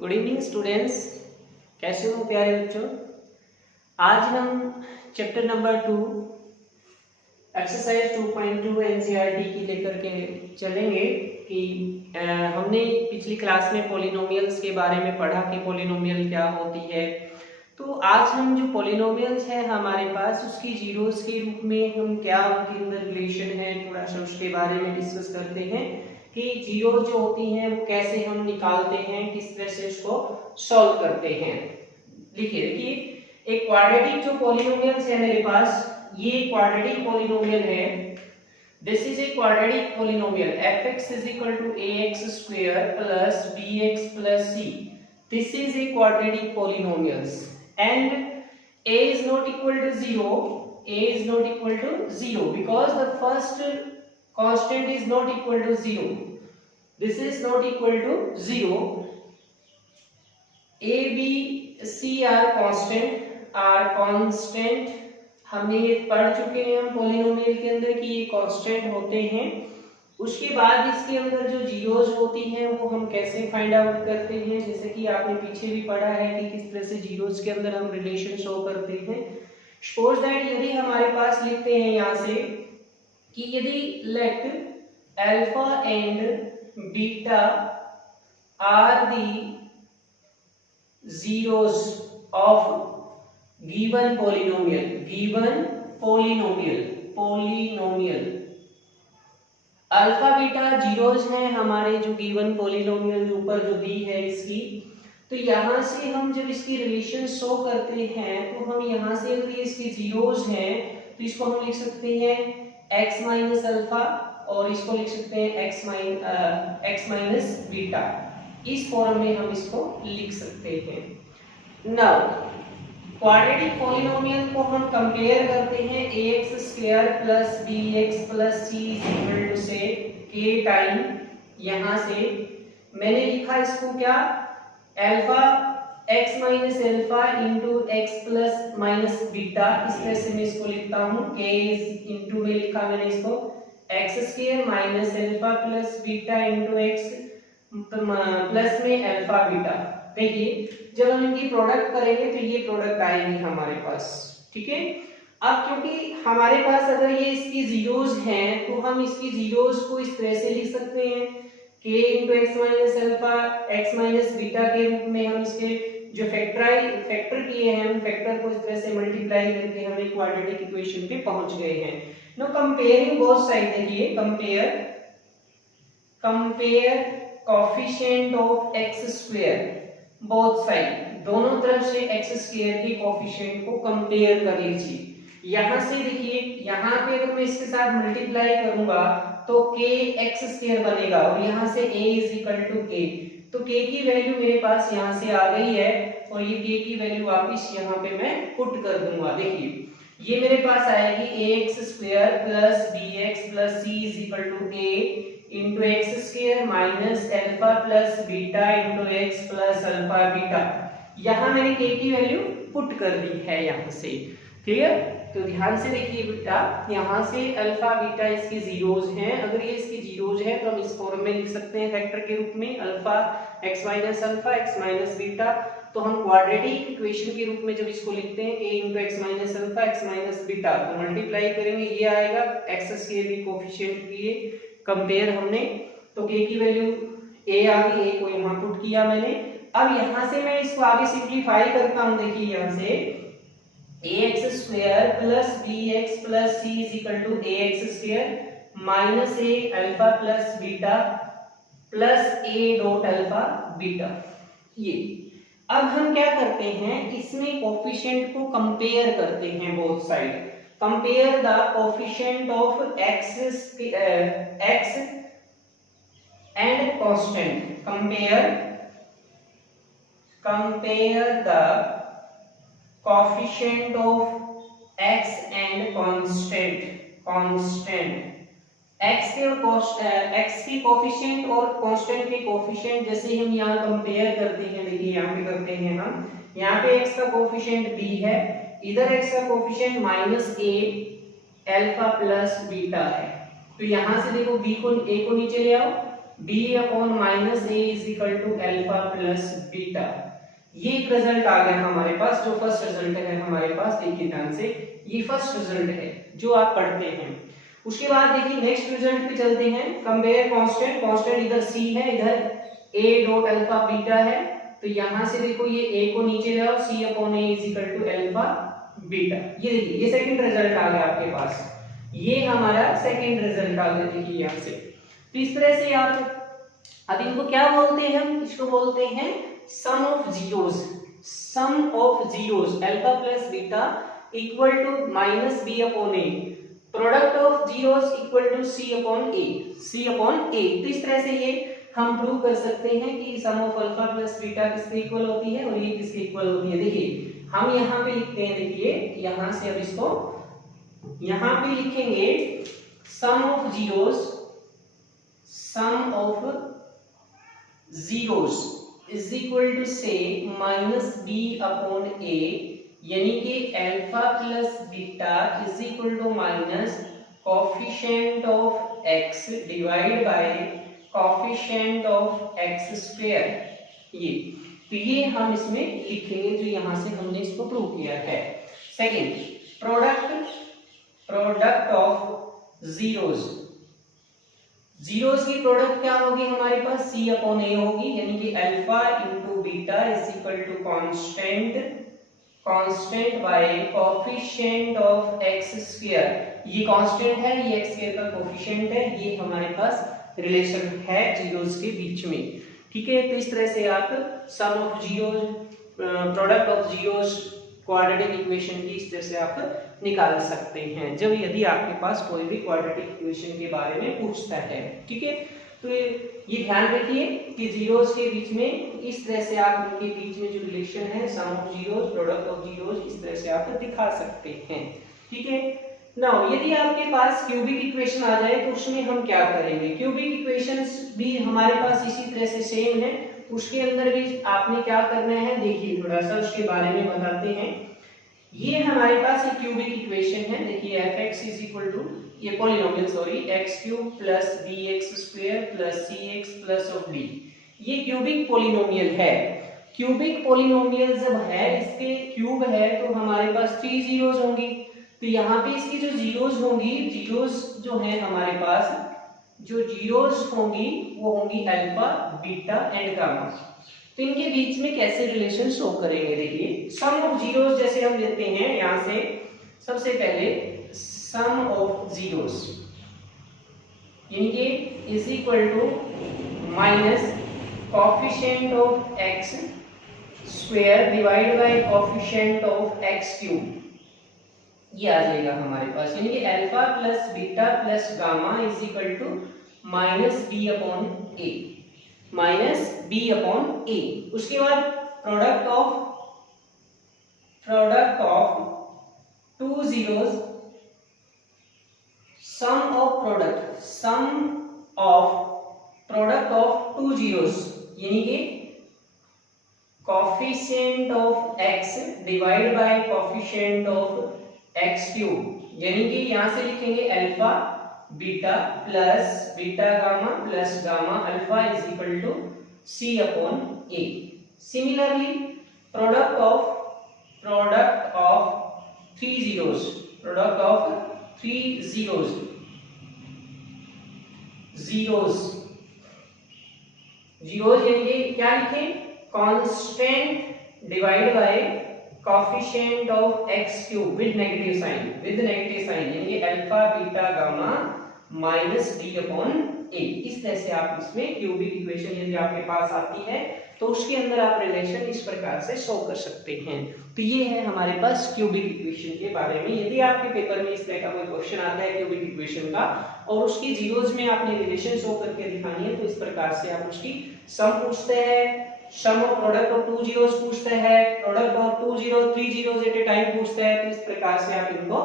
Good evening students, कैसे हो प्यारे बच्चों। आज हम चैप्टर नंबर 2 एक्सरसाइज 2.2 एनसीईआरटी की लेकर के चलेंगे कि हमने पिछली क्लास में पॉलिनोमियल्स के बारे में पढ़ा कि पॉलिनोमियल क्या होती है। तो आज हम जो पॉलिनोमियल्स है हमारे पास उसकी जीरोस के रूप में हम क्या उनके अंदर रिलेशन है थोड़ा सा उसके बारे में डिस्कस करते हैं कि जीरो जो होती हैं वो कैसे हम निकालते हैं, किस तरह से उसको सॉल्व करते हैं। देखिए एक क्वाड्रेटिक जो पॉलिनोमियल्स है मेरे पास, ये क्वाड्रेटिक पॉलिनोमियल है। This is a quadratic polynomial fx is equal to ax square plus bx plus c. This is a quadratic polynomials and a is not equal to 0. A is not equal to 0 because the first constant is not equal to 0. This is not equal to 0. A, B, C are constant. हमने ये पढ़ चुके हैं हम polynomial के अंदर कि ये कांस्टेंट होते हैं। उसके बाद इसके अंदर जो जीरोस होती हैं वो हम कैसे फाइंड आउट करते हैं, जैसे कि आपने पीछे भी पढ़ा है कि किस तरह से जीरोस के अंदर हम रिलेशन शो करते हैं। सपोज दैट यदि हमारे पास लिखते हैं यहाँ से कि यदि let alpha and beta are the zeros of given polynomial alpha beta zeros हैं हमारे जो गिवन पॉलिनोमियल ऊपर जो दी है इसकी। तो यहां से हम जब इसकी रिलेशन शो करते हैं तो हम यहां से अगर ये इसकी जीरोस हैं तो इसको हम लिख सकते हैं x माइनस अल्फा और इसको लिख सकते हैं x माइनस बीटा। इस फॉर्म में हम इसको लिख सकते हैं। नाउ क्वाड्रेटिक पॉलिनोमियल को हम कंपेयर करते हैं ax square plus bx plus c equal to से k टाइम, यहां से मैंने लिखा इसको क्या alpha x minus alpha into x plus minus beta. इस तरह से मैं इसको लिखता हूं k इंटू में लिखा मैंने इसको x square minus alpha plus beta into x plus में अल्फा बीटा। देखिए जब हम इनकी प्रोडक्ट करेंगे तो ये प्रोडक्ट आएगी हमारे पास, ठीक है। अब क्योंकि हमारे पास अगर ये इसकी जीरोस हैं तो हम इसकी जीरोस को इस तरह से लिख सकते हैं k into x minus alpha x minus beta के रूप में। हम इसके जो फैक्टर किए हैं हम फैक्टर को इस तरह से मल्टीप्लाई करके हम एक क्वाड्रेटिक इक्वेशन पे पहुंच गए हैं। नो कंपेयरिंग बोथ साइड, देखिए compare coefficient of x square both side, दोनों तरफ से x स्क्वायर के कोएफिशिएंट को कंपेयर कर लीजिए। यहां से देखिए यहां पे अगर मैं इसके साथ मल्टीप्लाई करूंगा तो k x स्क्वायर बनेगा और यहां से a is equal to k। तो k की वैल्यू मेरे पास यहां से आ गई है और ये k की वैल्यू वापस यहां पे मैं पुट कर दूंगा। देखिए ये मेरे पास आएगी ax square plus bx plus c is equal to a into x square minus alpha plus beta into x plus alpha beta. यहाँ मैंने k की वैल्यू पुट कर दी है यहाँ से, क्लियर। तो ध्यान से देखिए बेटा, यहाँ से अल्फा बीटा इसकी जीरोस हैं। अगर ये इसकी जीरोस है तो हम इस फॉर्म में लिख सकते हैं फैक्टर के रूप में alpha x minus alpha x minus beta. तो हम क्वाड्रेटिक इक्वेशन के रूप में जब इसको लिखते हैं a into x minus alpha x minus beta तो मल्टीप्लाई करेंगे ये आएगा x स्क्वायर के कोएफिशिएंट किए कंपेयर हमने, तो k की वैल्यू a आ गई, a को यहाँ पुट किया मैंने। अब यहाँ से मैं इसको आगे सिंपलीफाई करता हूँ। देखिए यहाँ से ax square plus bx plus c is equal to ax square minus a alpha plus beta plus a dot alpha beta. ये अब हम क्या करते हैं, इसमें कोएफिशिएंट को कंपेयर करते हैं both side. Compare the coefficient of x and constant. Compare the coefficient of x and constant. x की कोएफिशिएंट और कांस्टेंट के कोएफिशिएंट जैसे हम यहाँ कंपेयर करते हैं। देखिए यहाँ पे करते हैं हम, यहाँ पे x का कोएफिशिएंट b है, इधर x का coefficient minus a alpha plus beta है। तो यहां से देखो b को a को नीचे ले आओ b upon minus a is equal to alpha plus beta. ये एक रिजल्ट आ गया हमारे पास, जो फर्स्ट रिजल्ट है हमारे पास, देखिए ध्यान से, ये फर्स्ट रिजल्ट है जो आप पढ़ते हैं। उसके बाद देखिए नेक्स्ट रिजल्ट पे चलते हैं। कंपेयर कांस्टेंट, कांस्टेंट इधर c है, इधर a डॉट अल्फा बीटा है, तो यहां से देखो ये a को नीचे ले आओ, c upon a is equal to alpha beta. ये देखिए ये सेकंड रिजल्ट आ गया आपके पास, ये हमारा सेकंड रिजल्ट आ गया, देखिए यहां से। तो इस तरह से आप अब इनको क्या बोलते हैं, हम इसको बोलते हैं sum of zeros. Sum of zeros alpha plus beta equal to minus B upon A, product of zeros equal to C upon A, C upon A. तो इस तरह से ये हम प्रूव कर सकते हैं कि sum of alpha plus beta किसके इक्वल होती है और ये किसके इक्वल होती है। देखिए हम यहाँ पे लिखते हैं, देखिए यहाँ से अब इसको यहाँ पे लिखेंगे sum of zeros, sum of zeros is equal to से माइनस बी अपॉन ए, यानी कि alpha plus beta is equal to minus coefficient of x divide by coefficient of x square. ये तो ये हम इसमें लिखेंगे जो यहां से हमने इसको प्रूव किया है। Second, product of zeros, zeros की प्रोडक्ट क्या होगी हमारे पास, c अपॉन a होगी, यानी कि alpha into beta is equal to constant by coefficient of x square. ये कांस्टेंट है, ये x स्क्वायर का कोफिशिएंट है, ये हमारे पास रिलेशन है जीरोस के बीच में। ठीक है, तो इस तरह से आप sum of zeros, product of zeros quadratic equation की इस तरह से आप निकाल सकते हैं, जब यदि आपके पास कोई भी क्वाड्रेटिक इक्वेशन के बारे में पूछता है। ठीक है, तो ये ध्यान रखिए कि जीरोस के बीच में इस तरह से आप इनके बीच में जो रिलेशन है sum of zeros, product of zeros, इस तरह से आप दिखा सकते हैं। ठीक है, नाउ यदि आपके पास क्यूबिक इक्वेशन आ जाए तो उसमें हम क्या करेंगे। क्यूबिक इक्वेशंस भी हमारे पास इसी तरह से सेम है, उसके अंदर भी आपने क्या करना है, देखिए थोड़ा सा उसके बारे में बताते हैं। ये हमारे पास एक क्यूबिक इक्वेशन है, देखिए fx इज इक्वल टू, ये polynomial sorry, x cube plus bx square plus cx plus of d, ये क्यूबिक पॉलिनोमियल है। क्यूबिक पॉलिनोमियल जब है, इसके क्यूब है, तो हमारे पास 3 जीरोस होंगी, तो यहाँ पे इसकी जो जीरोस होंगी, जीरोस जो है हमारे पास, जो जीरोस होंगी वो होंगी अल्फा, बीटा एंड गामा। तो इनके बीच में कैसे रिलेशन शो करेंगे, देखिए सम ऑफ जीरोस जैसे हम लेते हैं, यहां से सबसे पहले सम ऑफ जीरोस यानी कि is equal to minus coefficient of x square divide by coefficient of x cube, ये आ जाएगा हमारे पास, यानी कि alpha plus beta plus gamma is equal to minus B upon A, minus B upon A. उसके बाद product of two zeros, sum of product of two zeros, यानी कि coefficient of x divide by coefficient of x cube, यानी कि यहां से लिखेंगे alpha beta plus beta gamma plus gamma alpha is equal to c upon a। Similarly product of three zeros, zeros यानी कि क्या लिखें, constant divide by coefficient of x cube with negative sign, यानी कि alpha beta gamma minus d upon a। इस तरह से आप इसमें क्यूबिक इक्वेशन यदि आपके पास आती है तो उसके अंदर आप रिलेशन इस प्रकार से शो कर सकते हैं। तो ये है हमारे पास क्यूबिक इक्वेशन के बारे में। यदि आपके पेपर में इस तरह का कोई क्वेश्चन आता है क्यूबिक इक्वेशन का और उसकी जीरोस में आपने रिलेशन शो करके दिखानी है, तो इस प्रकार से आप उसकी सम पूछते हैं, sum of product of two zeros पूछते हैं, product of two zero three zeros at a time पूछते हैं, तो इस प्रकार से आप इनको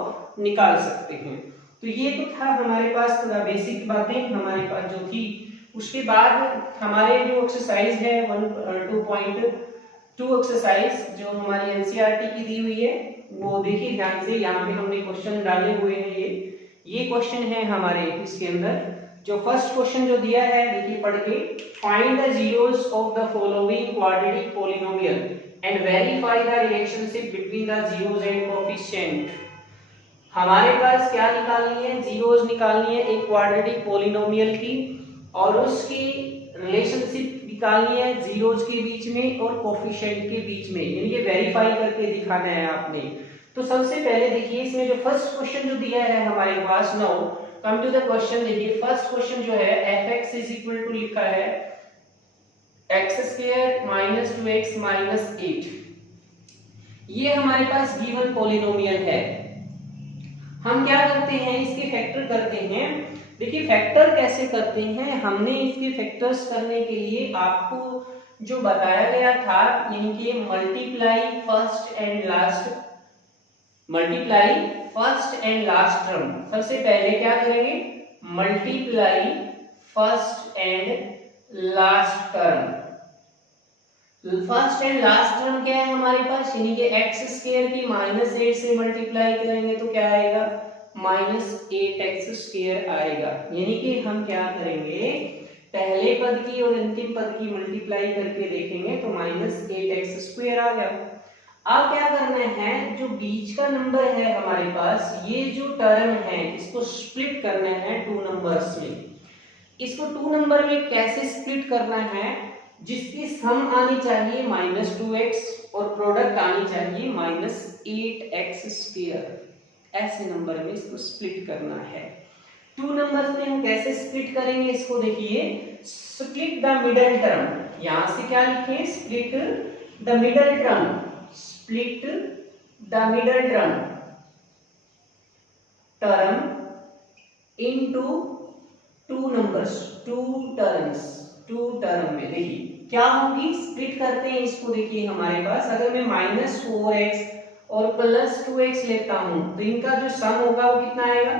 निकाल सकते हैं। तो ये तो था हमारे पास थोड़ा बेसिक बातें हमारे पास जो थी। उसके बाद हमारे जो एक्सरसाइज है 1.2 एक्सरसाइज जो हमारी एनसीईआरटी की दी हुई है वो देखिए ध्यान से, यहाँ पे हमने क्वेश्चन डाले हुए हैं। ये क्वेश्चन है हमारे इसके अंदर जो फर्स्ट क्वेश्चन जो दिया है देखिए पढ़ के, find the zeros of the following quadratic polynomial and verify the relationship between the zeros and coefficient. हमारे पास क्या निकालनी है, जीरोस निकालनी है एक क्वाड्रेटिक पॉलिनोमियल की, और उसकी रिलेशनशिप निकालनी है जीरोस के बीच में और कोएफिशिएंट के बीच में, यानी ये वेरीफाई करके दिखाना है आपने। तो सबसे पहले देखिए इसमें जो फर्स्ट क्वेश्चन जो दिया है हमारे पास, now come to the question. देखिए फर्स्ट क्वेश्चन जो है fx इज इक्वल टू लिखा है x square minus 2x minus 8। ये हमारे पास गिवन पॉलिनोमियल है। हम क्या करते हैं, इसके फैक्टर करते हैं। देखिए फैक्टर कैसे करते हैं, हमने इसके फैक्टर्स करने के लिए आपको जो बताया गया था, यानी कि multiply first and last, multiply first and last term. सबसे पहले क्या करेंगे, multiply first and last term. First and last term क्या है हमारे पास, यानी कि एक्स स्क्वायर की माइनस 8 से मल्टीप्लाई करेंगे तो क्या आएगा, माइनस 8x स्क्वायर आएगा। यानी कि हम क्या करेंगे, पहले पद की और अंतिम पद की मल्टीप्लाई करके देखेंगे तो माइनस 8x स्क्वायर आ गया। अब क्या करना है, जो बीच का नंबर है हमारे पास, ये जो टर्म है इसको स्प्लिट करना है टू नंबर्स में। इसको टू नंबर में कैसे स्प्लिट करना है, जिसकी सम आनी चाहिए माइनस 2x और प्रोडक्ट आनी चाहिए माइनस 8x स्क्वायर। ऐसे नंबर में इसको स्प्लिट करना है। टू नंबर्स में हम कैसे स्प्लिट करेंगे इसको देखिए, स्प्लिट द मिडल टर्म। यहां से क्या लिखें, split the middle term, split the middle term into two numbers, two term में देखिए क्या होगी, स्प्लिट करते हैं इसको। देखिए हमारे पास अगर मैं माइनस 4x और प्लस 2x लेता हूं तो इनका जो सम होगा वो कितना आएगा,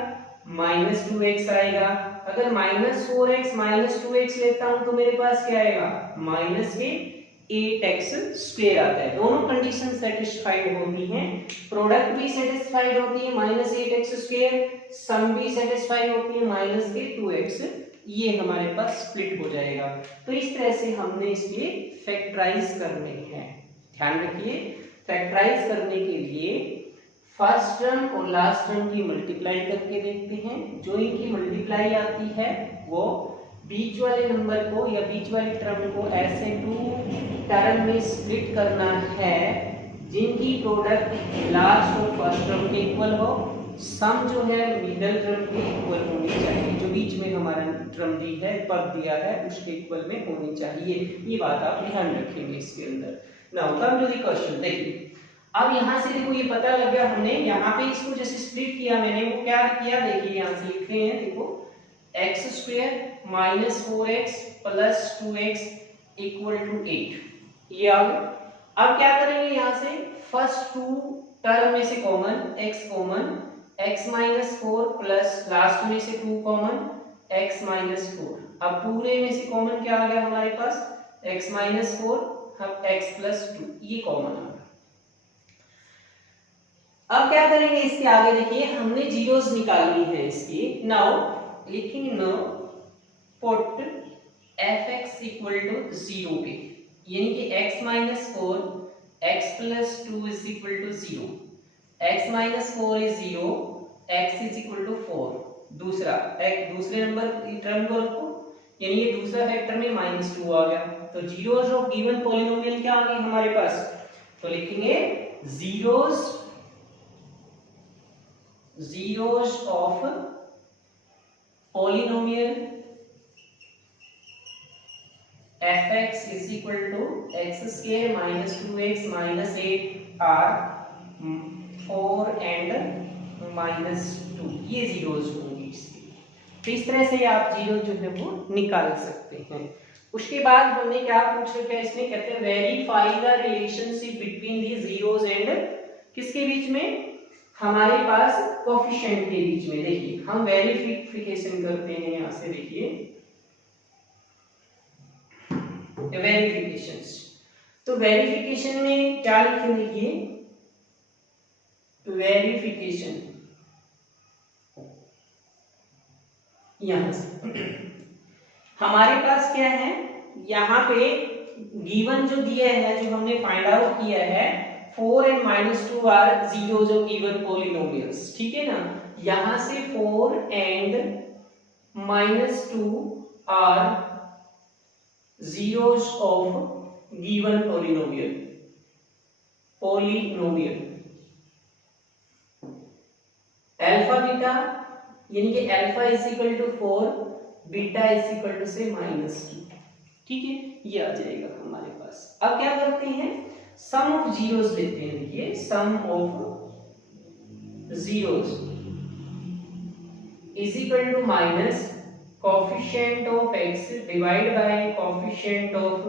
माइनस 2x आएगा। अगर माइनस 4x माइनस 2x लेता हूं तो मेरे पास क्या आएगा, माइनस के 8x स्क्वायर आता है। दोनों कंडीशन सेटिस्फाइड होती हैं, प्रोडक्ट भी सेटिस्फाइड होती है माइनस 8x स्क्वायर, सम भी सेटिस्फाइड होती है माइनस के 2x। ये हमारे पास स्प्लिट हो जाएगा। तो इस तरह से हमने इसके फैक्टराइज करने हैं। ध्यान रखिए, फैक्टराइज करने के लिए फर्स्ट टर्म और लास्ट टर्म की मल्टीप्लाई करके देखते हैं। जो इनकी मल्टीप्लाई आती है वो बीच वाले नंबर को या बीच वाली टर्म को ऐसे टू टर्म में स्प्लिट करना है जिनकी प्रोडक्ट लास्ट और फर्स्ट टर्म के इक्वल हो, सम जो है मिडिल टर्म के इक्वल होनी चाहिए, जो बीच में हमारा टर्म दी है, पद दिया है उसके इक्वल में होनी चाहिए। ये बात आप ध्यान रखेंगे इसके अंदर। Now come to the question. देखिए अब यहां से देखो ये पता लग गया, हमने यहां पे इसको जैसे स्प्लिट किया मैंने, वो क्या किया देखिए यहां से लिखते हैं, देखो x square minus 4x plus 2x equal to 8, ये आ गया। अब क्या करेंगे, यहां से फर्स्ट टू टर्म में से common x minus 4 plus last में से 2 कॉमन x माइनस 4। अब पूरे में से कॉमन क्या आ गया हमारे पास, x माइनस 4, हम x प्लस 2, ये कॉमन आ गया। अब क्या करेंगे इसके आगे, देखिए हमने जीरोस निकालनी है इसकी। नाउ लिखेंगे, now put fx equal to 0 पे, यानी कि x minus 4 x plus 2 is equal to 0, x minus 4 is 0, x is equal to 4। दूसरा दूसरे नंबर टर्म को रखो, यानी ये दूसरा फैक्टर में माइनस 2 आ गया। तो जीरोस ऑफ गिवन पॉलिनोमियल क्या आ गई हमारे पास, तो लिखेंगे zeros of polynomial fx is equal to x square minus 2x minus 8 are 4 and minus 2, ये जीरोस होंगी इसकी। तो इस तरह से आप जीरो जो है वो निकाल सकते हैं। उसके बाद हमने क्या पूछ रखा है इसमें, कहते हैं verify the relationship between the zeros and किसके बीच में, हमारे पास कोएफिशिएंट के बीच में। देखिए हम वेरिफिकेशन करते हैं, यहां से देखिए वेरिफिकेशंस। तो वेरिफिकेशन में क्या लिखेंगे, ये वेरिफिकेशन, यहां से हमारे पास क्या है, यहाँ पे गिवन जो दिया है, जो हमने फाइंड आउट किया है 4 and -2 आर जीरो जो गिवन पॉलिनोमियल्स, ठीक है ना। यहां से 4 and -2 are zeros of given polynomial alpha beta, यानी कि alpha is equal to 4, beta is equal to से -2, ठीक है, ये आ जाएगा हमारे पास। अब क्या करते हैं, सम ऑफ जीरोस लेते हैं। देखिए sum of zeros is equal to minus coefficient of x divide by coefficient of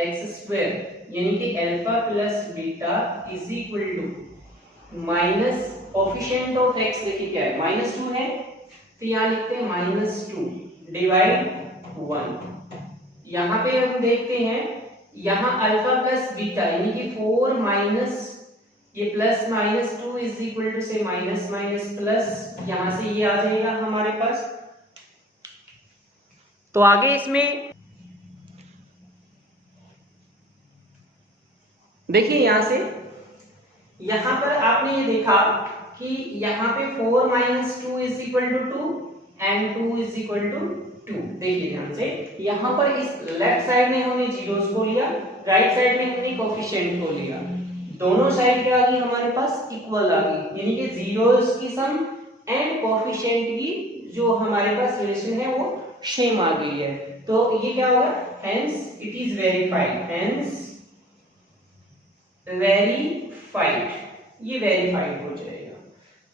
x square, यानी कि alpha plus beta is equal to minus coefficient of x, देखिए क्या है -2 है, तो यहां लिखते हैं -2 डिवाइड 1। यहां पे हम देखते हैं, यहां अल्फा प्लस बीटा यानी कि 4 माइनस ये प्लस -2 इज इक्वल टू से माइनस माइनस प्लस, यहां से ये आ जाएगा हमारे पास। तो आगे इसमें देखिए, यहां से यहां पर आपने ये देखा कि यहां पे 4 - 2 is equal to 2 and 2 is equal to 2। देखिए ध्यान से, यहां पर इस लेफ्ट साइड में हमने जीरोस को लिया, राइट साइड में हमने कोफिशिएंट को लिया, दोनों साइड क्या आ गई हमारे पास इक्वल आ गई, यानी कि जीरोस की सम एंड कोफिशिएंट की जो हमारे पास रिलेशन है वो सेम आ गई है। तो ये क्या होगा, hence it is verified, hence verified, ये वेरीफाइड हो जाएगा।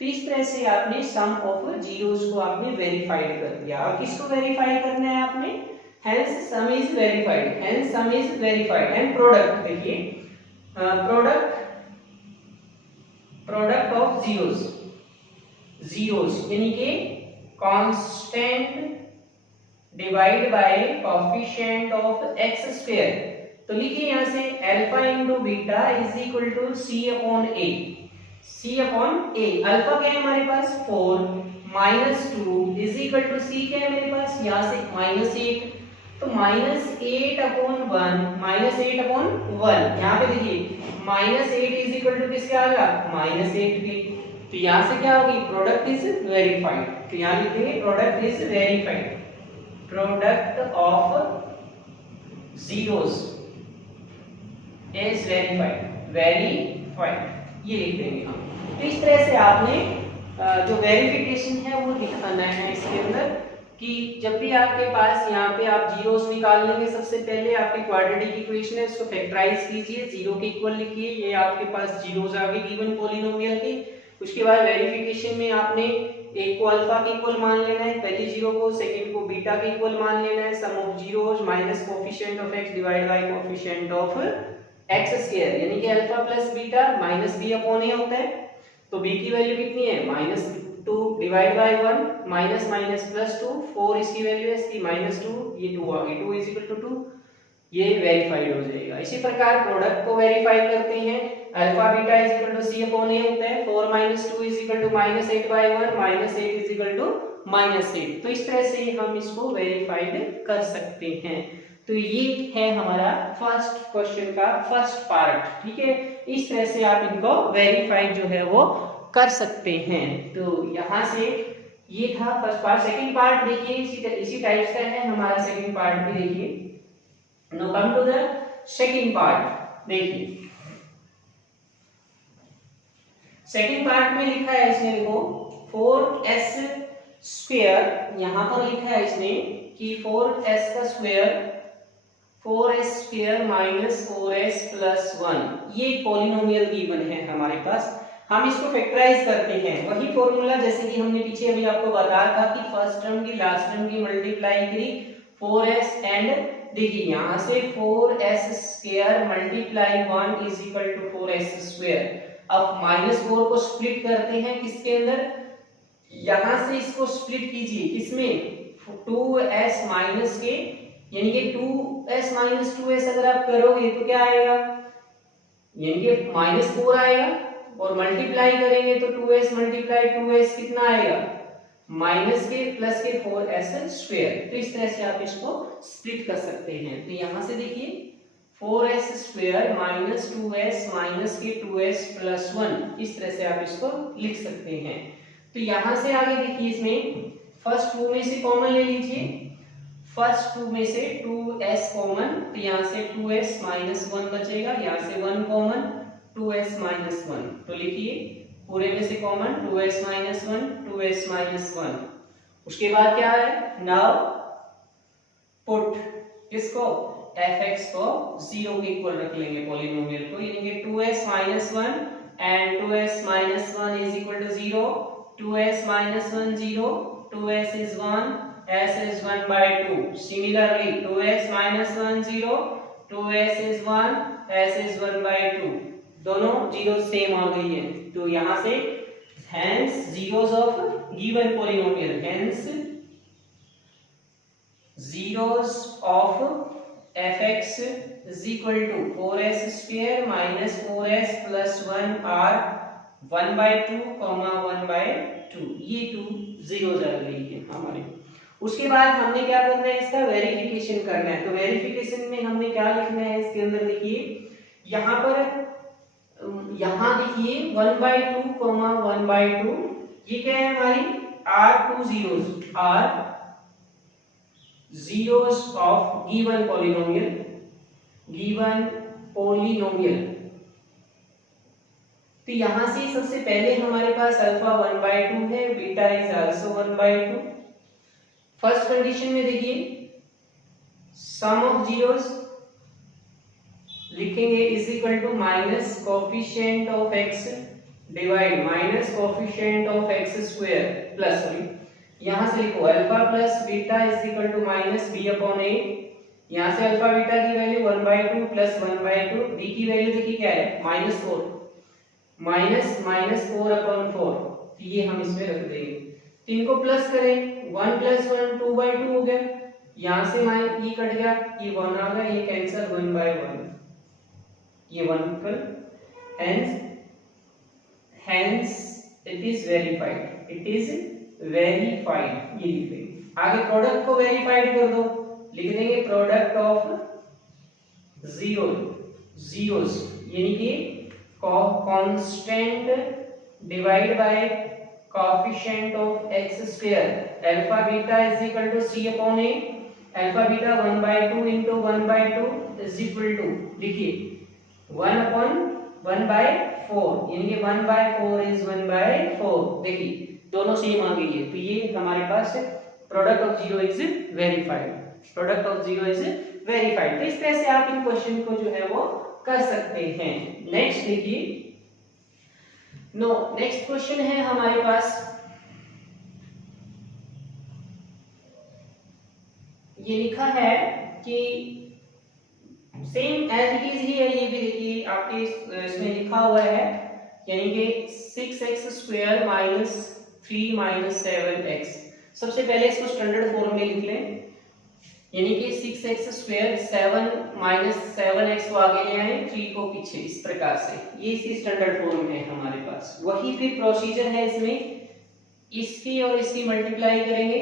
तो इस तरह से आपने सम ऑफ जीरोस को आपने वेरीफाइड कर दिया। अब किसको वेरीफाई करना है आपने, hence sum is verified, hence sum is verified. And product, देखिए प्रोडक्ट ऑफ जीरोस यानी कि constant divide by coefficient of x square. तो लिखिए यहां से alpha into beta is equal to c upon a, c upon a। Alpha क्या है हमारे पास 4 -2 इज इक्वल टू c क्या है मेरे पास यहां से -8, तो -8 अपॉन 1, -8 अपॉन 1, यहां पे देखिए -8 इज इक्वल टू किसके आ गया -8 भी, तो यहां से क्या होगी, प्रोडक्ट इज वेरीफाइड। तो यहां लिखेंगे product is verified, product of zeros is verified, ये लिख देंगे हम। तो इस तरह से आपने जो वेरिफिकेशन है वो दिखाना है इसके अंदर, कि जब भी आपके पास यहाँ पे आप जीरोस निकाल लेंगे, सबसे पहले आपकी क्वाड्रेटिक इक्वेशन है उसको फैक्टराइज कीजिए, जीरो के इक्वल लिखिए, ये आपके पास जीरोस आ गए गिवन पॉलिनोमियल की। उसके बाद वेरिफिकेशन में आपने एक को अल्फा के इक्वल मान लेना है, पहली जीरो को, सेकंड को बीटा के इक्वल मान लेना है, sum of zeros minus coefficient of x divide by coefficient of x square, यानी कि alpha plus beta minus b upon a होता है। तो b की वैल्यू कितनी है -2 divide by 1 minus minus plus 2, 4 इसकी वैल्यू है, इसकी -2, ये 2 आ गई, 2 इज इक्वल टू 2, ये वेरीफाइड हो जाएगा। इसी प्रकार प्रोडक्ट को वेरीफाई करते हैं, alpha beta is equal to c upon a होता है, 4 - 2 is equal to -8 by 1 -8 is equal to -8। तो इस तरह से हम इसको वेरीफाइड कर सकते हैं। तो ये है हमारा फर्स्ट क्वेश्चन का फर्स्ट पार्ट, ठीक है। इस तरह से आप इनको वेरीफाइड जो है वो कर सकते हैं। तो यहाँ से ये था फर्स्ट पार्ट। सेकंड पार्ट देखिए इसी टाइप का है हमारा सेकंड पार्ट भी, देखिए now come to the second part. देखिए सेकंड पार्ट में लिखा है इसने, देखो 4s स्क्वायर, यहां पर लिखा है इसने कि 4s का square 4s square minus 4s plus 1, ये पॉलिनोमियल गिवन है हमारे पास। हम इसको फैक्टराइज करते हैं, वही फॉर्मूला जैसे कि हमने पीछे अभी आपको बताया था कि फर्स्ट टर्म की लास्ट टर्म की मल्टीप्लाई करी 4s एंड देखिए यहां से 4s square multiply 1 is equal to 4s square. अब -4 को स्प्लिट करते हैं किसके अंदर, यहां से इसको स्प्लिट कीजिए किसमें 2s माइनस के, यानी कि 2s माइनस 2s अगर आप करोगे तो क्या आएगा, यानी कि -4 आएगा, और मल्टीप्लाई करेंगे तो 2s मल्टीप्लाई 2s कितना आएगा माइनस के प्लस के 4s²। तो इस तरह से आप इसको स्प्लिट कर सकते हैं। तो यहां से देखिए 4s² माइनस 2s माइनस के 2s प्लस 1, इस तरह से आप इसको लिख सकते हैं। तो यहां से आगे देखिए इसमें फर्स्ट 2 में से कॉमन ले लीजिए, फर्स्ट 2 में से 2s कॉमन, तो यहां से 2s माइनस 1 बचेगा, यहां से 1 कॉमन 2s माइनस 1। तो लिखिए पूरे में से common 2s minus 1 2s minus 1। उसके बाद क्या है, नाउ पुट किसको, fx को 0 के इक्वल रख लेंगे पॉलिनोमियल को, यानी कि 2s minus 1 and 2s minus 1 is equal to 0, 2s minus 1 0, 2s is 1, s is 1 by 2. Similarly 2s minus 1 0, 2s is 1, s is 1 by 2. दोनों जीरो सेम आ गई है। तो यहां से hence zeros of given polynomial, hence zeros of fx is equal to 4s square minus 4s plus 1 are 1 by 2, 1 by 2, ये 2 zeros आ गई है हमारे। उसके बाद हमने क्या करना है, इसका वेरिफिकेशन करना है। तो वेरिफिकेशन में हमने क्या लिखना है, इसके अंदर देखिए यहाँ पर यहाँ देखिए 1 by 2, 1 by 2, ये क्या है हमारी R2 zeros, R zeros of given polynomial, given polynomial। तो यहां से सबसे पहले हमारे पास अल्फा 1 by 2 है, beta is also 1 by 2। First condition में देखिए सम ऑफ जीरोस लिखेंगे is equal to minus coefficient of x divide minus coefficient of x² plus, sorry यहां से लिखो alpha plus beta is equal to minus b/a। यहां से alpha beta की value 1 by 2 plus 1 by 2, b की value देखिए क्या है -4, माइनस माइनस 4/4, ये हम इसमें रख देंगे। तो इनको प्लस करें, 1 प्लस 1 2 by 2 हो गया, यहां से ये कट गया, ये 1 आ गया, ये कैंसिल 1 by 1, ये 1 equal, hence it is verified, it is verified, ये लिख देंगे। आगे प्रोडक्ट को वेरीफाइड कर दो, लिख देंगे प्रोडक्ट ऑफ जीरोस यानी कि constant divide by coefficient of x², alpha beta is equal to c/a, alpha beta 1 by 2 into 1 by 2 is equal to, देखिए 1/1 by 4, यानी कि 1 by 4 is 1 by 4, देखिए दोनों सेम आ गई है। तो ये हमारे पास product of zero is verified, product of zero is verified. तो इस तरह से आप इन क्वेश्चन को जो है वो कर सकते हैं। नेक्स्ट देखिए, नेक्स्ट क्वेश्चन है हमारे पास, ये लिखा है कि सेम एज इट इज ही है, ये भी देखिए आपके इसमें लिखा हुआ है, यानी कि 6x² माइनस 3 माइनस 7x। सबसे पहले इसको स्टैंडर्ड फॉर्म में लिख लें, यानी कि 6x² 7 माइनस 7x को आगे ले आए, 3 को पीछे, इस प्रकार से ये इसकी स्टैंडर्ड फॉर्म है हमारे पास। वही फिर प्रोसीजर है इसमें, इसकी और इसकी मल्टीप्लाई करेंगे,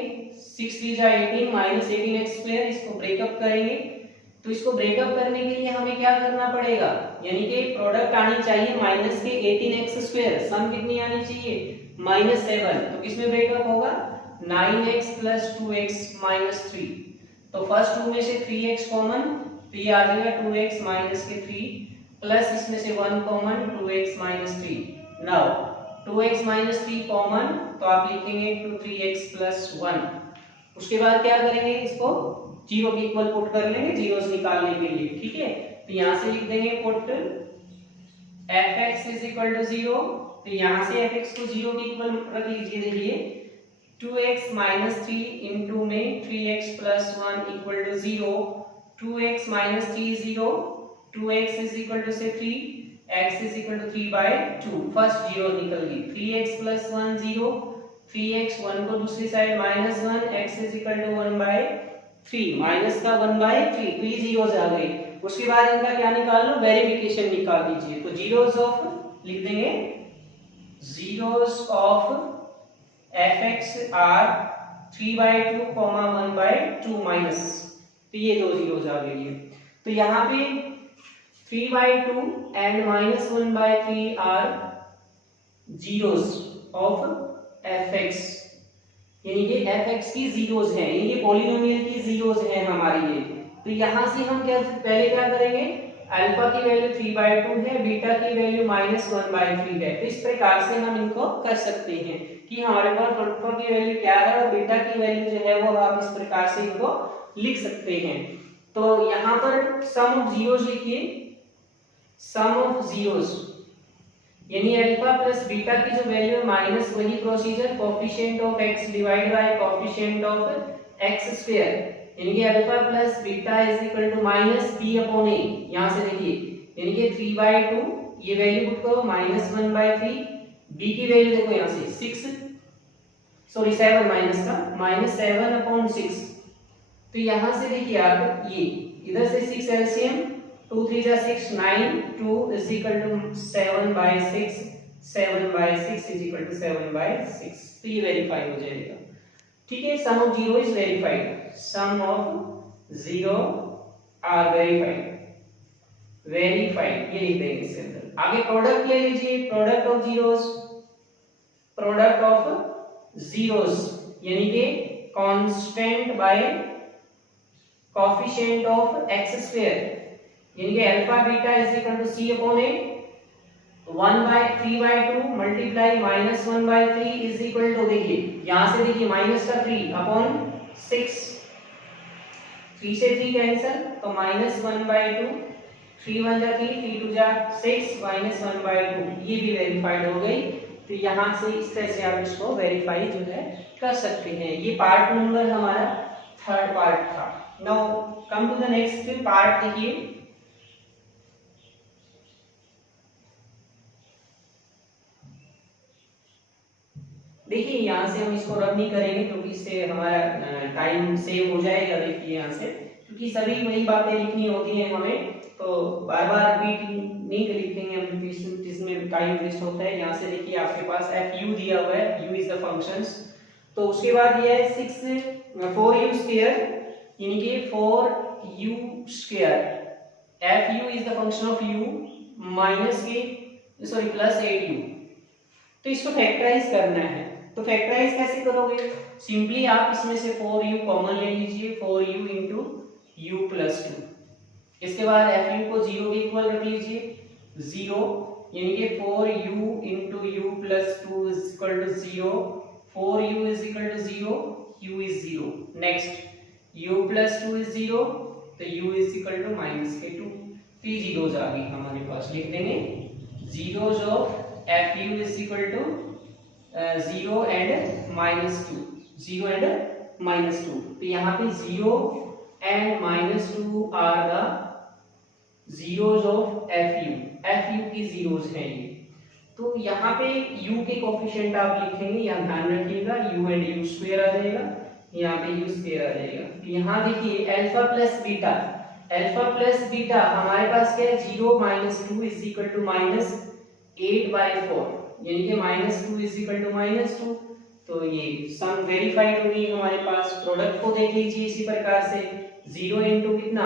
6 3 जा 18 माइनस 18x², इसको ब्रेकअप करेंगे। तो इसको ब्रेकअप करने के लिए हमें क्या करना पड़ेगा, यानी कि प्रोडक्ट आनी चाहिए माइनस के 18x², सम कितनी आनी चाहिए -7, तो किसमें ब्रेकअप होगा 9x प्लस 2x माइनस 3। तो फर्स्ट 2 में से 3x कॉमन, तो ये आ जाएगा 2x माइनस के 3 प्लस इसमें से 1 common 2x minus 3। Now 2x minus 3 common, तो आप लिखेंगे 3x प्लस 1। उसके बाद क्या करेंगे, इसको जीरो के इक्वल पुट कर लेंगे जीरोस निकालने के लिए, ठीक है। तो यहां से लिख देंगे put fx is equal to 0, तो यहां से fx को 0 के इक्वल रख लीजिए। देखिए 2x माइनस 3 इंटू में 3x plus 1 equal to 0, 2x minus 3 0, 2x is equal to से 3, x is equal to 3 by 2, first zero निकल गई, 3x प्लस 1 0, 3x 1 को दूसरी side minus 1, x is equal to 1 by 3, minus का 1 by 3, तो ये zeros आ गए। उसके बाद इनका क्या निकाल लो, वेरिफिकेशन निकाल दीजिए। तो जीरोस ऑफ लिख देंगे, zeros of fx are 3/2 1/2 minus, तो ये दो जीरोस आ गई है। तो यहाँ पे 3/2 and -1/3 are zeros of fx, यानी कि fx की जीरोस हैं, ये पॉलिनोमियल की जीरोस हैं हमारी ये। तो यहाँ से हम क्या पहले क्या करेंगे, अल्फा की वैल्यू 3/2 है, बीटा की वैल्यू -1/3 है। तो इस प्रकार से हम इनको कर सकते हैं कि हमारे पास अल्फा की वैल्यू क्या है और बीटा की वैल्यू जो है वो आप इस प्रकार से इनको लिख सकते हैं। तो यहाँ पर सम ऑफ जीरोस लिखिए, सम ऑफ जीरोस यानी अल्फा प्लस बीटा की जो वैल्यू है माइनस वही procedure, coefficient of x divide by coefficient of x square, यानी कि alpha plus beta is equal to minus b upon a। यहां से देखिए यानी कि 3/2 ये वैल्यू पुट करो -1/3, b की वैल्यू देखो यहां से 6 सॉरी 7 माइनस का -7 अपॉन 6। तो यहां से देखिए आप ये इधर से 6 एलसीएम 2 3 जा 6 9 2 is equal to 7/6, 7/6 is equal to 7/6। तो ये वेरीफाई हो जाएगा, ठीक है। Sum of zero is verified, sum of zero are verified, verified ये लिख देंगे इसके अंदर। आगे प्रोडक्ट ले लीजिए, product of zeros, product of zeros यानी कि constant by coefficient of x square, यानी कि alpha beta is equal to c upon a 1/3/2 multiply -1/3 is equal to, देखिए यहां से देखिए माइनस का 3 अपॉन 6, 3 से 3 कैंसिल तो -1/2, 3 1 जा 3, 3 2 जा 6 -1/2, ये भी वेरीफाइड हो गई। तो यहां से इस तरह से आप इसको वेरीफाई जो है कर सकते हैं। ये पार्ट नंबर हमारा थर्ड पार्ट था। Now come to the next part, देखिए देखिए यहाँ से हम इसको रब नहीं करेंगे क्योंकि इससे हमारा टाइम सेव हो जाएगा। देखिए यहाँ से क्योंकि सभी वही बातें लिखनी होती हैं हमें, तो बार बार रिपीट नहीं लिखेंगे हम, जिसमें टाइम वेस्ट होता है। यहाँ से देखिए आपके पास fu दिया हुआ है, u इज द फंक्शंस। तो उसके बाद ये है 4u स्क्वायर यानी कि 4u square, fu is the function of u minus के सॉरी प्लस 8u। तो इसको फैक्टराइज करना है, तो फैक्टराइज कैसे करोगे, सिंपली आप इसमें से 4u कॉमन ले लीजिए, 4u इंटू u प्लस 2। इसके बाद fu को 0 के इक्वल रख लीजिए, 0 यानी कि 4u into u plus 2 is equal to 0, 4u is equal to 0, u is 0। Next u plus 2 is 0, तो u is equal to minus के 2। 3 जीरोस आ गई हमारे पास, लिख देंगे zeros of fu is equal to 0 and -2, 0 and -2। तो यहाँ पे 0 and -2 are the zeros of fu की zeros हैं ये। तो यहाँ पे u के कोफिशिएंट आप लिखेंगे, यहाँ ध्यान रखिएगा u and u स्क्वायर आ जाएगा, यहाँ पे u स्क्वायर आ जाएगा। तो यहाँ देखिए alpha plus beta, alpha plus beta हमारे पास क्या है 0 -2 इज इक्वल टू -8/4, यानी कि -2 इज इक्वल टू -2। तो ये सम वेरीफाइड हो गई हमारे पास। प्रोडक्ट को देख लीजिए इसी प्रकार से, 0 इंटू कितना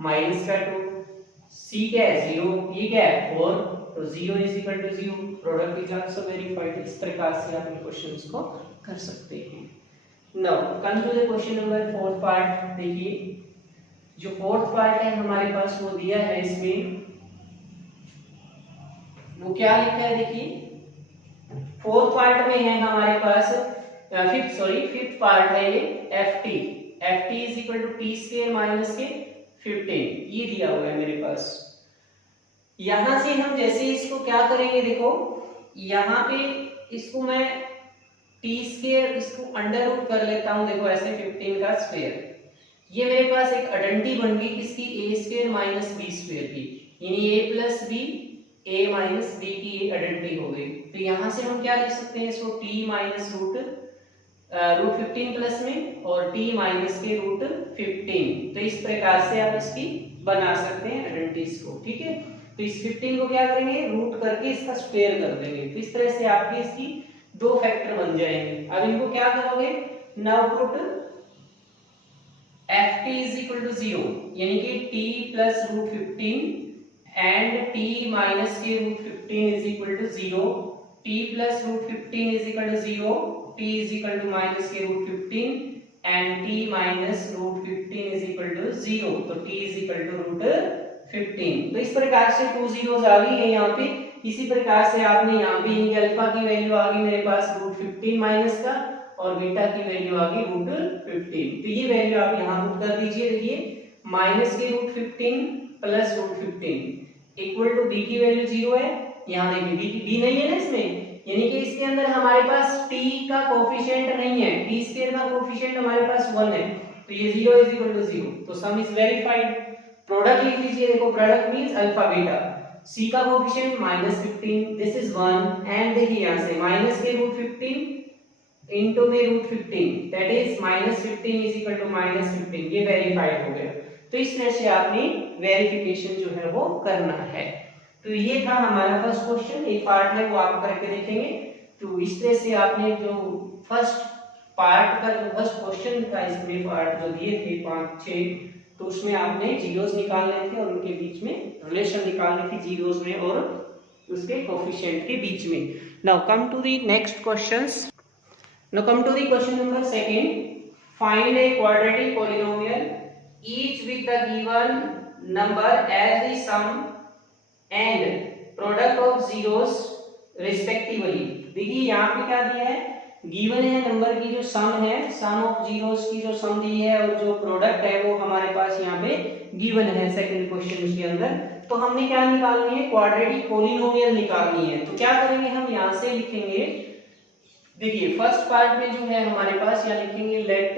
माइनस का 2, c क्या है 0, ये क्या है 4, तो 0 is equal to 0, product is also verified. इस प्रकार से आप इन क्वेश्चंस को कर सकते हैं। Now come to the question number 4th part. देखिए जो 4th पार्ट है हमारे पास वो दिया है, इसमें वो क्या लिखा है, देखिए 4th पार्ट में है हमारे पास फिफ्थ पार्ट है ये ft is equal to t square minus के 15, ये दिया हुआ है मेरे पास। यहां से हम जैसे इसको क्या करेंगे, देखो यहाँ पे इसको मैं टी स्क्वायर इसको अंडर रूट कर लेता हूं, देखो ऐसे 15 का स्क्वायर, ये मेरे पास एक आइडेंटिटी बन गई किसकी, a square minus b square की, यानी a plus b a minus b की एक आइडेंटिटी हो गई। तो यहां से हम क्या लिख सकते हैं इसको, t माइनस रूट 15 प्लस में और t माइनस के रूट 15। तो इस प्रकार से आप इसकी बना सकते हैं आइडेंटिटीज को, ठीक है। तो इस 15 को क्या करेंगे, रूट करके इसका स्क्वायर कर देंगे। तो इस तरह से आपकी इसकी दो फैक्टर बन जाएंगे। अब इनको क्या करोगे, now put ft is equal to 0 यानी कि t plus root 15 and t minus के root 15 is equal to 0, t plus root 15 is equal to 0, t is equal to minus के root 15 and t minus root 15 is equal to 0, तो t is equal to root 15। तो इस प्रकार से 2 zeros आ गई है यहाँ पे। इसी प्रकार से आपने यहाँ पे इनके अल्फा की वैल्यू आ गई मेरे पास रूट 15 माइनस का, और बीटा की वैल्यू आ गई रूट 15। तो ये वैल्यू आप यहाँ पुट कर दीजिए। देखिए माइनस के root 15 plus root 15 equal to B की वैल्यू 0 है। यहाँ देखिए बी नहीं है ना इसमें, यानी कि इसके अंदर हमारे पास t का कोफिशिएंट नहीं है, t स्क्वायर का कोफिशिएंट हमारे पास 1 है, तो ये 0 इज इक्वल टू 0, तो सम इज वेरीफाइड। प्रोडक्ट लिख लीजिए, देखो product means alpha beta, c का कोफिशिएंट -15 दिस इज 1 एंड देखिए यहां से माइनस के रूट 15 इनटू में root 15 that is -15 is equal to -15, ये वेरीफाइड हो गया। तो इस तरह से आपने वेरिफिकेशन जो है वो करना है। तो ये था हमारा फर्स्ट क्वेश्चन, एक पार्ट है वो आप करके देखेंगे। तो इस तरह से आपने जो फर्स्ट पार्ट का जो फर्स्ट क्वेश्चन था इसमें पार्ट जो दिए थे 5-6, तो उसमें आपने जीरोस निकालने थे और उनके बीच में रिलेशन निकालनी थी जीरोस में और उसके कोफिशिएंट के बीच में। Now come to the next questions. Now come to the question number second, find a quadratic polynomial each with the given number as the sum and product of zeros respectively। देखिए यहाँ पे क्या दिया है, given है number की जो सम है, सम ऑफ जीरोस की जो सम दी है और जो प्रोडक्ट है वो हमारे पास यहाँ पे गिवन है सेकंड क्वेश्चन के अंदर। तो हमने क्या निकालनी है, क्वाड्रेटिक पॉलिनोमियल निकालनी है। तो क्या करेंगे हम यहाँ से लिखेंगे, देखिए फर्स्ट पार्ट में जो है हमारे पास यहाँ लिखेंगे लेट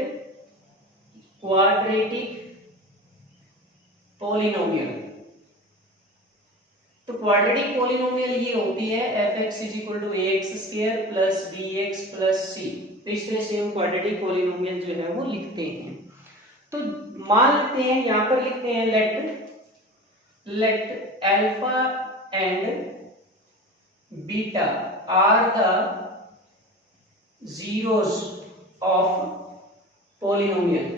क्वाड्रेटिक पॉलिनोमियल। तो क्वाड्रेटिक पॉलिनोमियल ये होती है fx = ax² + bx + c। तो इस तरह से हम क्वाड्रेटिक पॉलिनोमियल जो है वो लिखते हैं। तो मान लेते हैं यहाँ पर लिखते हैं let alpha and beta are the zeros of polynomial.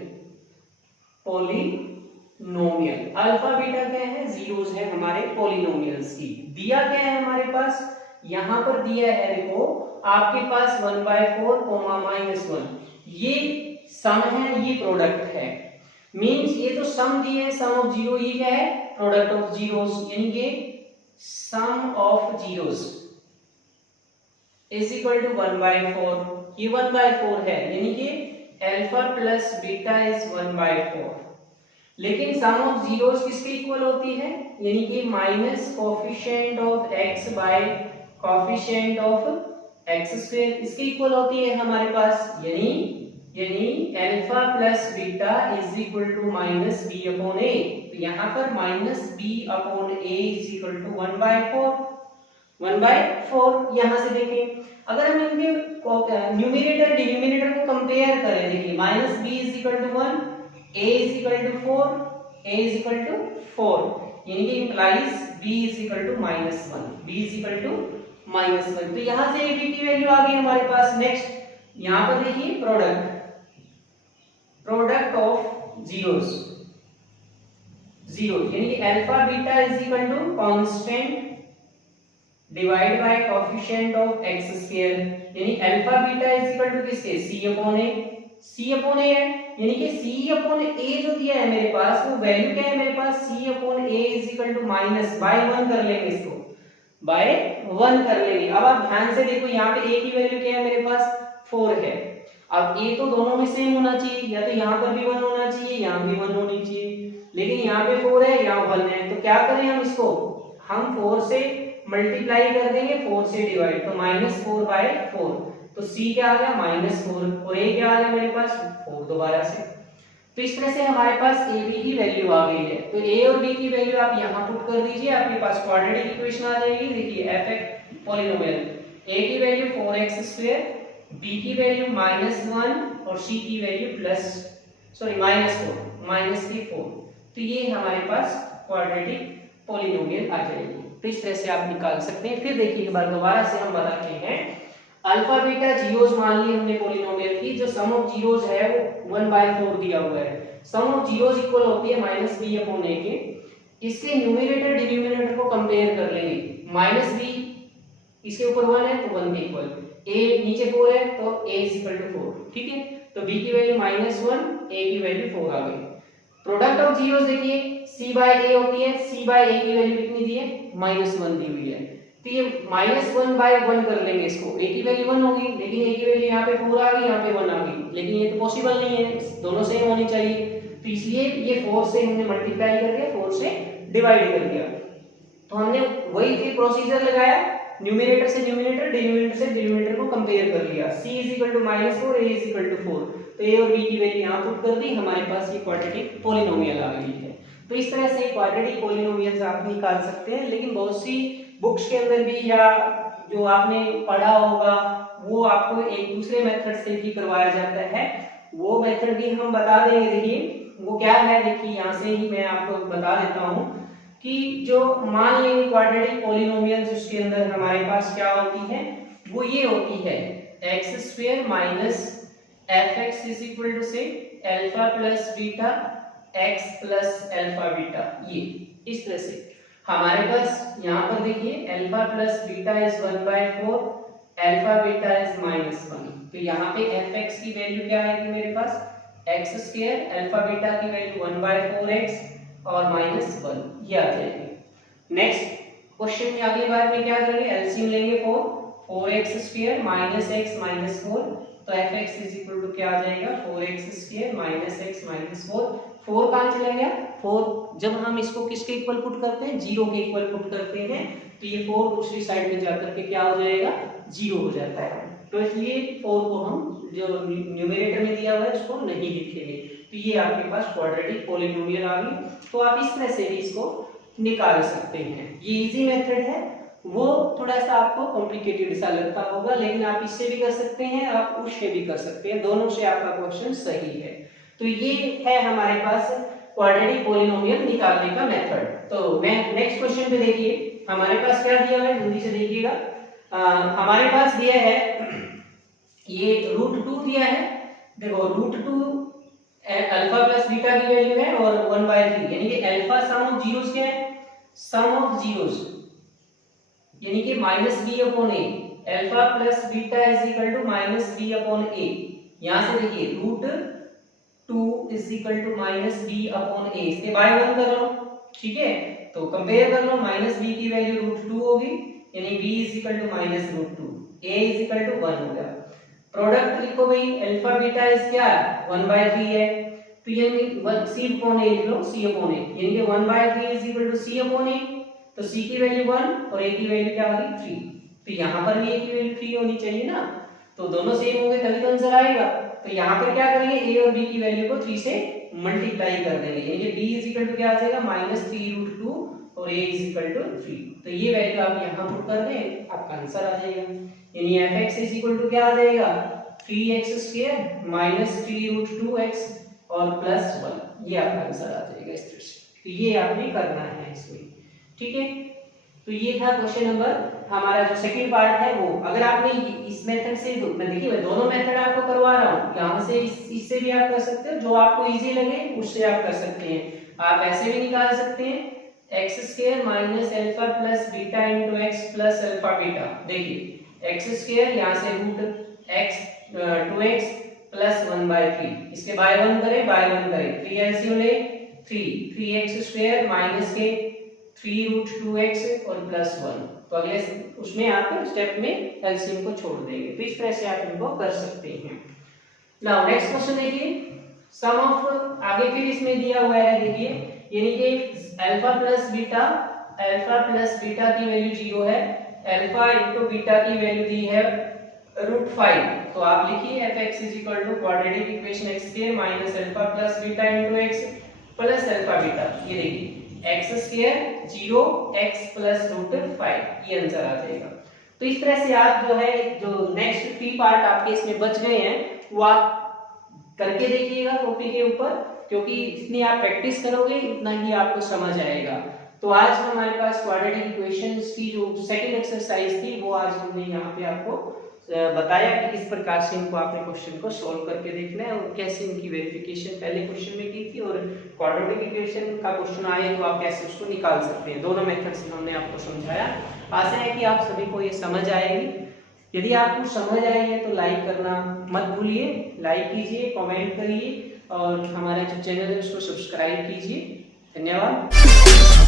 Alpha beta क्या है, जीरोस है हमारे पॉलिनोमियल्स की। दिया क्या है हमारे पास, यहां पर दिया है देखो आपके पास 1/4 -1, ये सम है ये प्रोडक्ट है। मींस ये तो सम दिए है, सम ऑफ जीरो, ये क्या है प्रोडक्ट ऑफ जीरोस, यानी कि sum of zeros is equal to 1/4। ये 1/4 है, यानी कि अल्फा प्लस बीटा इज 1/4। लेकिन सम ऑफ जीरोस किसके इक्वल होती है, यानी कि minus coefficient of x by coefficient of x², इसके इक्वल होती है हमारे पास। यानी alpha plus beta is equal to -b/a। तो यहाँ पर -b/a इज इक्वल टू 1/4 यहाँ से देखें। अगर हम इनके न्यूमरेटर डिनोमिनेटर को कंपेयर करें, देखिए -b is equal to 1, a is equal to 4, a is equal to 4, यानी कि implies b is equal to -1, b is equal to -1। तो यहां से ab की वैल्यू आ गई हमारे पास। नेक्स्ट यहां पर देखिए प्रोडक्ट ऑफ जीरोस, यानी कि alpha beta is equal to constant divide by coefficient of x², यानी alpha beta is equal to किसके, c/a है, यानी कि c/a जो दिया है मेरे पास वो वैल्यू क्या है मेरे पास, c/a इज इक्वल टू -/1 कर लेंगे, इसको /1 कर लेंगे। अब आप ध्यान से देखो यहाँ पे a की वैल्यू क्या है मेरे पास 4 है। अब a तो दोनों में सेम होना चाहिए, या तो यहाँ पर भी 1 होना चाहिए, यहाँ भी 1 होनी चाहिए, लेकिन यहाँ पे 4 है यहाँ 1 है। तो क्या करें हम इसको, हम 4 से मल्टीप्लाई कर देंगे, 4 से डिवाइड, तो -4/4। तो c क्या आ गया -4 और a क्या आ गया मेरे पास 4 दोबारा से। तो इस तरह से हमारे पास a b की वैल्यू आ गई है। तो a और b की वैल्यू आप यहां पुट कर दीजिए, आपके पास क्वाड्रेटिक इक्वेशन आ जाएगी। देखिए fx पॉलिनोमियल, a की वैल्यू 4x², b की वैल्यू -1 और c की वैल्यू -4। तो ये हमारे पास क्वाड्रेटिक पॉलिनोमियल आ जाएगी। तो इस तरह से आप निकाल सकते हैं। फिर देखिए एक बार दोबारा से हम बताते हैं, अल्फा बीटा जीरोस मान ली हमने पॉलिनोमियल की, जो सम ऑफ जीरोस है वो 1/4 दिया हुआ है। सम ऑफ जीरोस इक्वल होती है -b/a के। इसके न्यूमरेटर डिनोमिनेटर को कंपेयर कर लेंगे। -b इसके ऊपर 1 है तो 1 के इक्वल, a नीचे 4 है तो a = 4, ठीक है। तो b की वैल्यू -1, a की वैल्यू 4 आ गई। प्रोडक्ट ऑफ जीरोस देखिए c/a होती है, c/a की वैल्यू कितनी दी है, -1 दी हुई है। तो ये -1/1 कर लेंगे इसको, a की वैल्यू 1 होगी, लेकिन a की वैल्यू यहाँ पे 4 आ गई, यहाँ पे 1 आ गई, लेकिन ये तो पॉसिबल नहीं है, दोनों सेम होनी चाहिए। तो इसलिए ये 4 से हमने मल्टीप्लाई कर दिया, 4 से डिवाइड कर दिया। तो हमने वही फिर प्रोसीजर लगाया, न्यूमरेटर से न्यूमरेटर, डिनोमिनेटर से डिनोमिनेटर को कंपेयर कर लिया। c -4, a 4, तो a और b की वैल्यू यहां पुट कर दी, हमारे पास ये क्वाड्रेटिक पॉलिनोमियल आ गई है। तो इस तरह से क्वाड्रेटिक पॉलिनोमियल्स आप निकाल सकते हैं, लेकिन बहुत सी बुक्स के अंदर भी या जो आपने पढ़ा होगा वो आपको एक दूसरे मेथड से भी करवाया जाता है, वो मेथड भी हम बता देंगे। देखिए वो क्या है, देखिए यहाँ से ही मैं आपको बता देता हूँ कि जो मान लेंगे क्वाड्रेटिक पॉलिनोमियल्स, उसके अंदर हमारे पास क्या होती है, वो ये होती है x² minus fx is equal to से alpha plus beta x plus alpha beta. ये इस तरह से हमारे पास यहाँ पर देखिए alpha plus beta is 1/4, alpha beta is -1। तो यहाँ पे fx की वैल्यू क्या आएगी मेरे पास, x², अल्फा बीटा की वैल्यू 1/4x और -1, ये आ जाएगी। नेक्स्ट क्वेश्चन में अगली बार में क्या करेंगे, एलसीएम लेंगे 4x² -x -4, तो fx इज इक्वल टू क्या आ जाएगा, 4x² -x -4। 4 कहां चला गया, 4 जब हम इसको किसके इक्वल पुट करते हैं, 0 के इक्वल पुट करते हैं, तो ये 4 दूसरी साइड में जाकर के क्या हो जाएगा, 0 हो जाता है। तो इसलिए 4 को हम जो न्यूमरेटर में दिया हुआ है उसको नहीं लिखेंगे। तो ये आपके पास क्वाड्रेटिक पॉलिनोमियल आ गई। तो आप इस तरह से भी इसको निकाल सकते हैं। ये इजी मेथड है, वो थोड़ा सा आपको कॉम्प्लिकेटेड सा लगता होगा, लेकिन आप इससे भी कर सकते हैं, आप उससे भी कर सकते हैं, दोनों से आपका क्वेश्चन सही है। तो ये है हमारे पास क्वाड्रेटिक पॉलिनोमियल निकालने का मेथड। तो मैं नेक्स्ट क्वेश्चन पे देखिए हमारे पास क्या दिया हुआ है, जल्दी से देखिएगा। हमारे पास दिया है ये √2 दिया है। देखो √2 अल्फा प्लस बीटा की वैल्यू है और 1/3, यानी कि अल्फा सम ऑफ जीरोस क्या है, सम ऑफ जीरोस यानी कि -b/a, alpha plus beta is equal to -b/a। यहां से देखिए √2 इज इक्वल टू -b/a, इसके बाय 1 कर लो, ठीक है। तो कंपेयर कर लो, -b की वैल्यू √2 होगी, यानी b is equal to -√2, a is equal to 1 हो गया। प्रोडक्ट लिखो भाई, अल्फा बीटा इज क्या 1/3 है, तो यानी c/a लिख लो, c/a, यानी कि 1/3 इज इक्वल टू c/a। तो c की वैल्यू 1 और a की वैल्यू क्या होगी 3। तो यहाँ पर भी a की वैल्यू 3 होनी चाहिए ना, तो दोनों सेम होंगे तभी तो आंसर आएगा। तो यहाँ पर क्या करेंगे, a और b की वैल्यू को 3 से मल्टीप्लाई कर देंगे, यानी b इज इक्वल टू क्या आ जाएगा -3√2 और a इज इक्वल टू 3। तो ये वैल्यू आप यहाँ पुट कर दें, आपका आंसर आ जाएगा। यानी fx इज इक्वल टू क्या आ जाएगा, 3x² -3√2x और +1, ये आपका आंसर आ जाएगा इस तरह से। तो ये आपने करना है इसमें, ठीक है। तो ये था क्वेश्चन नंबर हमारा जो सेकंड पार्ट है वो। अगर आपने इस मेथड से, मैं देखिए मैं दोनों मेथड आपको करवा रहा हूँ, यहाँ से इससे भी आप कर सकते हो, जो आपको इजी लगे उससे आप कर सकते हैं। आप ऐसे भी निकाल सकते हैं, x² minus alpha plus beta into x plus alpha beta. देखिए x² यहाँ से √2x प्लस 1/3, इसके बाय 1 करें, बाय 1 करें, 3 एलसीएम ले 3x² माइनस के 3√2x और +1। तो अगले उसमें आप स्टेप में एलसीएम को छोड़ देंगे। तो इस तरह से आप इनको कर सकते हैं। नाउ नेक्स्ट क्वेश्चन देखिए, सम ऑफ, आगे फिर इसमें दिया हुआ है देखिए, यानी कि अल्फा प्लस बीटा की वैल्यू 0 है, अल्फा इंटू बीटा की वैल्यू दी है √5। तो आप लिखिए fx is equal to quadratic equation x² minus alpha plus beta into x plus alpha beta. ये देखिए x² 0 x प्लस √5, ये आंसर आ जाएगा। तो इस तरह से आप जो है, जो नेक्स्ट 3 पार्ट आपके इसमें बच गए हैं वो आप करके देखिएगा कॉपी के ऊपर, क्योंकि जितनी आप प्रैक्टिस करोगे उतना ही आपको समझ आएगा। तो आज हमारे पास क्वाड्रेटिक इक्वेशंस की जो सेकंड एक्सरसाइज थी वो आज हमने यहाँ पे आपको बताया कि किस प्रकार से इनको आपने क्वेश्चन को सॉल्व करके देखना है और कैसे इनकी वेरिफिकेशन पहले क्वेश्चन में की थी, और क्वाड्रेटिक इक्वेशन का क्वेश्चन आए तो आप कैसे उसको निकाल सकते हैं। दोनों मेथड से हमने आपको समझाया। आशा है कि आप सभी को ये समझ आएगी। यदि आपको समझ आई है तो लाइक करना मत भूलिए, लाइक कीजिए, कमेंट करिए और हमारा जो चैनल है उसको सब्सक्राइब कीजिए। धन्यवाद।